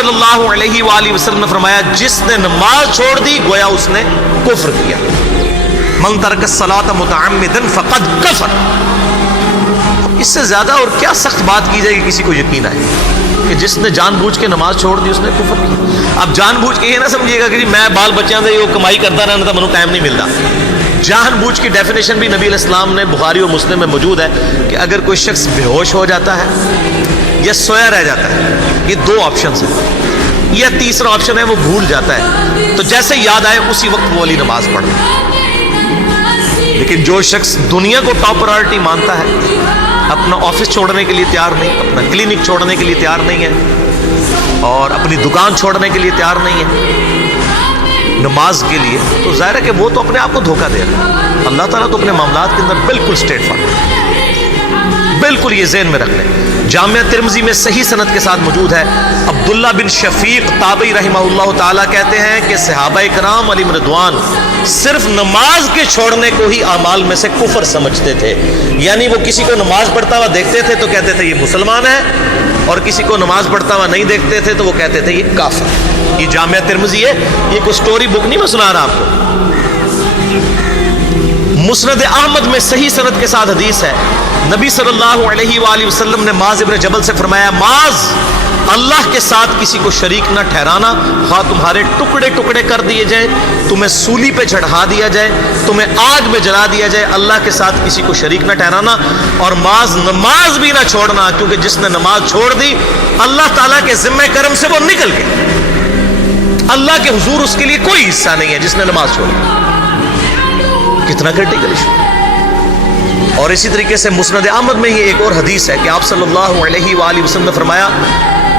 सल्लल्लाहु अलैहि वसल्लम ने फरमाया, जिसने नमाज छोड़ दी गोया उसने कुफ्र किया। मन तरक सलात मुतअम्मिदन फक़द कफ़र। इससे ज्यादा और क्या सख्त बात की जाए कि किसी को यकीन आए कि जिसने जानबूझ के नमाज छोड़ दी उसने कुफ्र किया। अब जानबूझ के ये ना समझिएगा कि मैं बाल बच्चों से कमाई करता रहना था, मैंने टाइम नहीं मिलता। जानबूझ की डेफिनेशन भी नबी अलैहिस्सलाम ने बुखारी और मुस्लिम में मौजूद है कि अगर कोई शख्स बेहोश हो जाता है या सोया रह जाता है, ये दो ऑप्शन है, या तीसरा ऑप्शन है वो भूल जाता है, तो जैसे याद आए उसी वक्त वो वाली नमाज पढ़े। लेकिन जो शख्स दुनिया को टॉप प्रायोरिटी मानता है, अपना ऑफिस छोड़ने के लिए तैयार नहीं, अपना क्लिनिक छोड़ने के लिए तैयार नहीं है और अपनी दुकान छोड़ने के लिए तैयार नहीं है नमाज के लिए, तो जाहिर है कि वो तो अपने आप को धोखा दे रहा है। अल्लाह ताला तो अपने मामलात के अंदर बिल्कुल स्ट्रेट फॉरवर्ड, बिल्कुल ये ज़हन में रख लें। जामिया तिर्मिज़ी में सही सनद के साथ मौजूद है, अब्दुल्ला बिन शफीक ताबई रहमहुल्लाह ताला कहते हैं कि सहाबा इकराम अलैहिम रिदवान सिर्फ नमाज के छोड़ने को ही अमाल में से कुफर समझते थे। यानी वो किसी को नमाज पढ़ता हुआ देखते थे तो कहते थे ये मुसलमान है, और किसी को नमाज पढ़ता हुआ नहीं देखते थे तो वो कहते थे ये काफिर। ये जामिया तिर्मिज़ी है, ये कोई स्टोरी बुक नहीं मैं सुना रहा आपको। मुस्नद अहमद में सही सनद के साथ हदीस है, नबी सल्लल्लाहु अलैहि वसल्लम ने माज इब्न जबल से फरमाया, माज अल्लाह के साथ किसी को शरीक न ठहराना, ख्वाह तुम्हारे टुकड़े टुकड़े कर दिए जाए, तुम्हें सूली पे चढ़ा दिया जाए, तुम्हें आग में जला दिया जाए, अल्लाह के साथ किसी को शरीक न ठहराना। और माज नमाज भी ना छोड़ना, क्योंकि जिसने नमाज छोड़ दी अल्लाह ताला के जिम्मे करम से वो निकल गया, अल्लाह के हुजूर उसके लिए कोई हिस्सा नहीं है जिसने नमाज छोड़ी। कितना क्रिटिकल इशू। और इसी तरीके से मुस्नद अहमद में ही एक और हदीस है कि आप सल्लल्लाहु अलैहि वसल्लम ने फरमाया,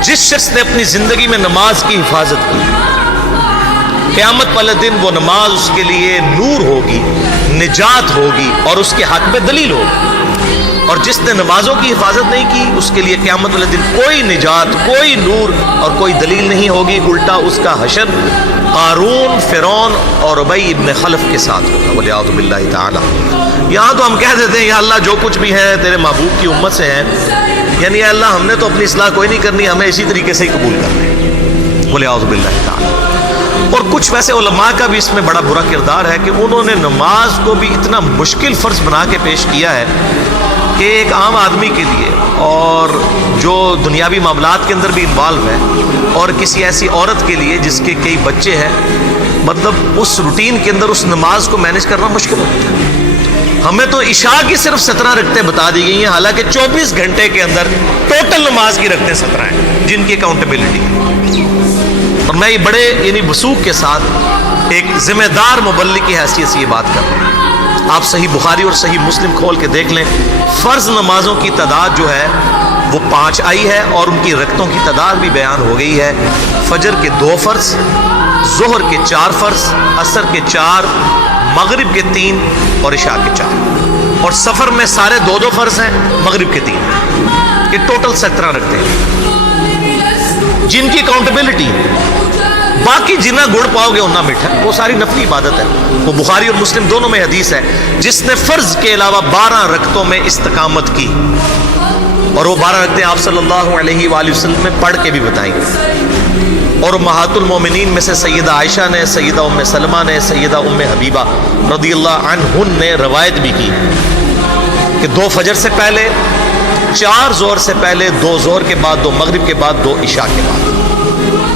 जिस शख्स ने अपनी जिंदगी में नमाज की हिफाजत की, क़यामत वाले दिन वो नमाज उसके लिए नूर होगी, निजात होगी और उसके हक में दलील होगी। और जिसने नमाजों की हिफाजत नहीं की उसके लिए क़यामत वाले दिन कोई निजात, कोई नूर और कोई दलील नहीं होगी, उल्टा उसका हशर कारून, फिरौन और उबई इब्न खलफ के साथ होगा। वलियाउज़ु बिल्लाहि ताला। यहाँ तो हम कह देते हैं या अल्लाह जो कुछ भी है तेरे महबूब की उम्मत से है, यानी अल्लाह हमने तो अपनी इस्लाह कोई नहीं करनी, हमें इसी तरीके से ही कबूल करना है। वलियाउज़ु बिल्लाहि ताला। और कुछ वैसे उलमा का भी इसमें बड़ा बुरा किरदार है कि उन्होंने नमाज को भी इतना मुश्किल फ़र्ज बना के पेश किया है कि एक आम आदमी के लिए और जो दुनियावी मामलात के अंदर भी इन्वॉल्व है और किसी ऐसी औरत के लिए जिसके कई बच्चे हैं, मतलब उस रूटीन के अंदर उस नमाज को मैनेज करना मुश्किल होता है। हमें तो इशा की सिर्फ 17 रकतें बता दी गई हैं, हालांकि 24 घंटे के अंदर टोटल नमाज की रकतें 17 हैं जिनकी अकाउंटेबिलिटी। और मैं ये बड़े यानी वसूख के साथ एक जिम्मेदार मुबल्लिग की हैसियत से ये बात कर रहा हूँ। आप सही बुखारी और सही मुस्लिम खोल के देख लें, फ़र्ज नमाजों की तादाद जो है वो 5 आई है और उनकी रकतों की तादाद भी बयान हो गई है। फजर के 2 फ़र्ज, ज़ोहर के 4 फ़र्ज, असर के 4, मगरिब के 3 और इशा के 4। और सफ़र में सारे 2-2 फ़र्ज हैं, मगरिब के 3। ये टोटल 17 रखते हैं जिनकी अकाउंटेबिलिटी। बाकी जितना गुड़ पाओगे उतना मीठा, वो सारी नफली इबादत है। वो बुखारी और मुस्लिम दोनों में हदीस है, जिसने फ़र्ज के अलावा 12 रकतों में इस्तकामत की, और वो 12 रकतें आप सल्लल्लाहु अलैहि वसल्लम में पढ़ के भी बताई। और उम्महातुल मोमिनीन में से सैयदा आयशा ने, सैयदा उम्मे सलमा ने, सैयदा उम्मे हबीबा रदियल्लाहु अन्हुन ने रवायत भी की कि 2 फजर से पहले, 4 ज़ोहर से पहले, 2 ज़ोहर के बाद, 2 मगरिब के बाद, 2 इशा के बाद,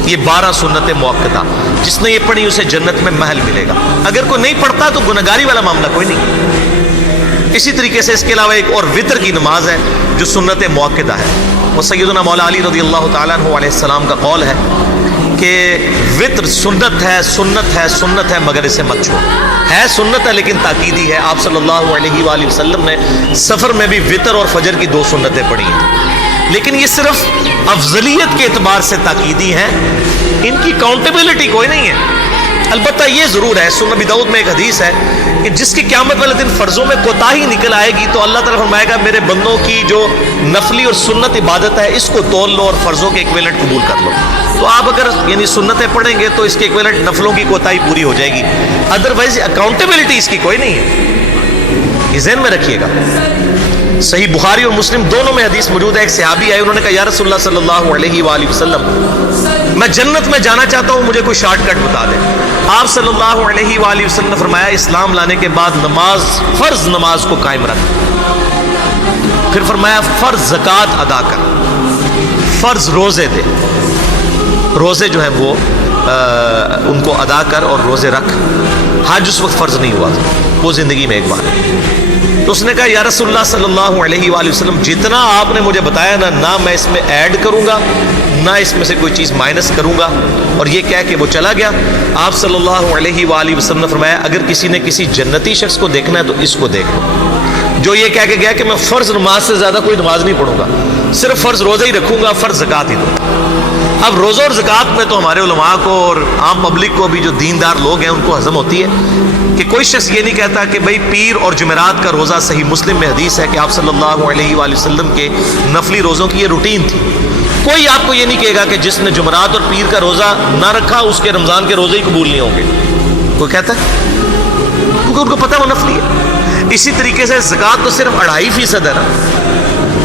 ये 12 सुन्नत मुअक्कदा। जिसने ये पढ़ी उसे जन्नत में महल मिलेगा। अगर कोई नहीं पढ़ता तो गुनहगारी वाला मामला कोई नहीं। इसी तरीके से इसके अलावा एक और वितर की नमाज है जो सुन्नत मुअक्कदा है। वो सैयदना मौला अली रज़ियल्लाहु ताला अन्हु अलैहिस्सलाम का कौल है कि वितर सुन्नत है, सुन्नत है, सुन्नत है, मगर इसे मत छोड़ो। है सुन्नत है लेकिन ताकीदी है। आप सल्लल्लाहु अलैहि वसल्लम ने सफ़र में भी वितर और फजर की 2 सुन्नतें पढ़ी हैं, लेकिन ये सिर्फ अफजलियत के एतबार से ताकीदी हैं, इनकी काउंटेबिलिटी कोई नहीं है। अलबत्ता ये ज़रूर है, सुनन अबी दाऊद में एक हदीस है कि जिसकी क़यामत वाले दिन फ़र्ज़ों में कोताही निकल आएगी तो अल्लाह ताला फरमाएगा मेरे बंदों की जो नफली और सुन्नत इबादत है इसको तोल लो और फ़र्ज़ों के इक्विवेलेंट कबूल कर लो। तो आप अगर यानी सुन्नतें पढ़ेंगे तो इसके इक्विवेलेंट नफलों की कोताही पूरी हो जाएगी, अदरवाइज अकाउंटेबिलिटी इसकी कोई नहीं है। ये ज़हन में रखिएगा। صحیح بخاری اور مسلم دونوں میں حدیث موجود ہے. ایک صحابی آئے, انہوں نے کہا یا رسول اللہ صلی اللہ علیہ وآلہ وسلم میں جنت میں جانا چاہتا ہوں, مجھے کوئی شارٹ کٹ بتا دیں. آپ صلی اللہ علیہ وآلہ وسلم نے فرمایا اسلام لانے کے بعد نماز, فرض نماز کو قائم رکھ. پھر فرمایا فرض زکوٰۃ ادا کر, فرض روزے دے, روزے جو ہیں وہ ان کو ادا کر اور روزے رکھ. حج اس وقت فرض نہیں ہوا تھا, وہ زندگی میں ایک بار. تو اس نے کہا یا رسول اللہ صلی اللہ علیہ وآلہ وسلم جتنا آپ نے مجھے بتایا نا, نہ میں اس میں ایڈ کروں گا نہ اس میں سے کوئی چیز مائنس کروں گا. اور یہ کہہ کے وہ چلا گیا. آپ صلی اللہ علیہ وآلہ وسلم نے فرمایا اگر کسی نے کسی جنتی شخص کو دیکھنا ہے تو اس کو دیکھ لو, جو یہ کہہ کے گیا کہ میں فرض نماز سے زیادہ کوئی نماز نہیں پڑھوں گا, صرف فرض روزہ ہی رکھوں گا, فرض زکوٰۃ ہی دوں. اب روزہ اور زکوٰۃ میں تو ہمارے علماء کو اور عام پبلک کو بھی, جو دیندار لوگ ہیں, ان کو ہضم ہوتی ہے کہ کوئی شخص یہ نہیں کہتا کہ بھئی پیر اور جمعرات کا روزہ. صحیح مسلم میں حدیث ہے کہ آپ صلی اللہ علیہ وآلہ وسلم کے نفلی روزوں کی یہ روٹین تھی. کوئی آپ کو یہ نہیں کہے گا کہ جس نے جمعرات اور پیر کا روزہ نہ رکھا اس کے رمضان کے روزے ہی قبول نہیں ہوں گے. کوئی کہتا ہے؟ کیونکہ ان کو پتہ وہ نفلی ہے. اسی طریقے سے زکوٰۃ تو صرف 2.5% ہے نا,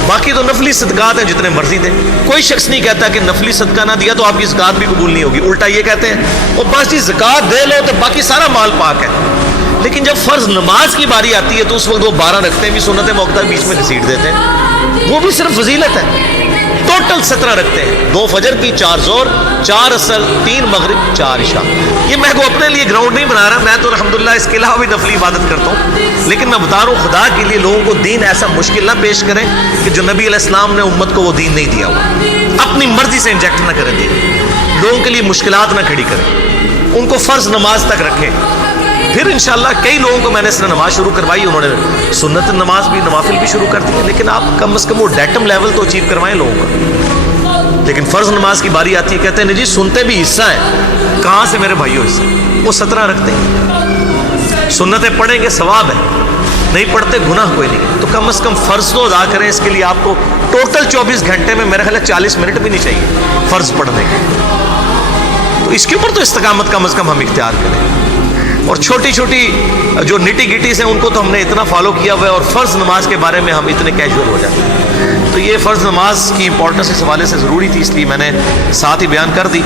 باقی تو نفلی صدقات ہیں جتنے مرضی دیں. کوئی شخص نہیں کہتا کہ نفلی صدقہ نہ دیا تو آپ کی زکوٰۃ بھی قبول نہیں ہوگی. الٹا یہ کہتے ہیں وہ بس جی زکوٰۃ دے لو تو باقی سارا مال پاک ہے. لیکن جب فرض نماز کی باری آتی ہے تو اس وقت وہ 12 رکھتے ہیں بھی, سنت موقع بیچ میں گھسیٹ دیتے ہیں. وہ بھی صرف فضیلت ہے. ٹوٹل 17 رکھتے ہیں, 2 فجر کی, 4 ظہر, 4 عصر, 3 مغرب, 4 عشاء. یہ میں کو اپنے لیے گراؤنڈ نہیں بنا رہا, میں تو الحمدللہ اس کے علاوہ بھی نفلی عبادت کرتا ہوں. لیکن میں بتا رہا ہوں خدا کے لیے لوگوں کو دین ایسا مشکل نہ پیش کریں کہ جو نبی علیہ السلام نے امت کو وہ دین نہیں دیا ہوا. اپنی مرضی سے انجیکٹ نہ کریں دین, لوگوں کے لیے مشکلات نہ کھڑی کریں, ان کو فرض نماز تک رکھیں. پھر انشاءاللہ کئی لوگوں کو میں نے اس نے نماز شروع کروائی, انہوں نے سنت نماز بھی, نوافل بھی شروع کر دی ہے. لیکن آپ کم از کم وہ ڈیٹم لیول تو اچیو کروائیں لوگوں کا. لیکن فرض نماز کی باری آتی ہے, کہتے ہیں نہیں جی سنتے بھی حصہ ہیں. کہاں سے میرے بھائیوں حصہ؟ وہ 17 رکھتے ہیں. سنتیں پڑھیں گے ثواب ہے, نہیں پڑھتے گناہ کوئی نہیں. تو کم از کم فرض تو ادا کریں. اس کے لیے آپ کو ٹوٹل 24 گھنٹے میں میرا خیال ہے 40 منٹ بھی نہیں چاہیے فرض پڑھنے کے. تو اس کے اوپر تو استقامت کم از کم ہم اختیار کریں. اور چھوٹی چھوٹی جو نٹی گٹیز ہیں ان کو تو ہم نے اتنا فالو کیا ہوا ہے, اور فرض نماز کے بارے میں ہم اتنے کیجول ہو جاتے ہیں. تو یہ فرض نماز کی امپورٹنس اس حوالے سے ضروری تھی, اس لیے میں نے ساتھ ہی بیان کر دی.